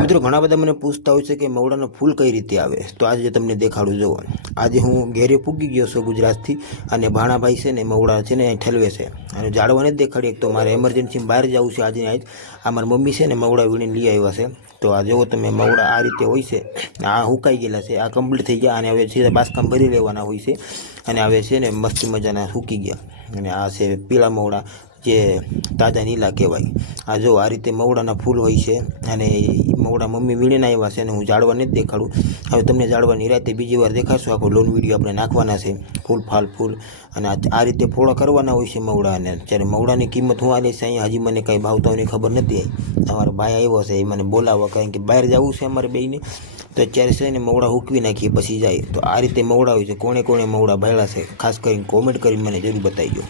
મિત્રો ઘણા બધા મને પૂછતા હોય છે કે મવડાનો ફૂલ કઈ રીતે આવે, તો આજે તમને દેખાડું. જુઓ, આજે હું ઘેરે પૂગી ગયો છું ગુજરાતથી, અને ભાણાભાઈ છે ને મવડા છે ને અહીં ઠલવે છે, અને જાળવાને જ દેખાડી. એક તો મારે એમરજન્સીમાં બહાર જવું છે આજે. આજ આ મારી મમ્મી છે ને મવડા વીણીને લઈ આવ્યા છે. તો આ જુઓ તમે, મવડા આ રીતે હોય છે. આ હુકાઈ ગયેલા છે, આ કમ્પ્લીટ થઈ ગયા, અને હવે સીધા બાસકામ ભરી લેવાના હોય છે. અને હવે છે ને મસ્તી મજાના સૂકી ગયા. અને આ છે પીળા મવડા, જે તાજા નીલા કહેવાય. આ જો આ રીતે મવડાના ફૂલ હોય છે, અને મવડા મમ્મી વીણીને આવ્યા છે, અને હું જાળવાને જ દેખાડું. હવે તમને જાળવાની રાતે બીજી વાર દેખાડશું. આખો લોન વિડીયો આપણે નાખવાના છે, ફૂલ ફાલ ફૂલ. અને આ રીતે ફોડા કરવાના હોય છે મવડાને. જ્યારે મવડાની કિંમત હું આલી છે અહીંયા, હજી મને કાંઈ ભાવતાઓની ખબર નથી આવી. અમારો ભાઈ આવ્યો છે, એ મને બોલાવવા, કારણ કે બહાર જવું છે અમારે બેયને. તો અત્યારે છે ને મવડા હૂકવી નાખીએ પછી જાય. તો આ રીતે મવડા હોય છે. કોણે કોણે મવડા બાળ્યા છે ખાસ કરીને કોમેન્ટ કરીને મને જરૂર બતાવી દો.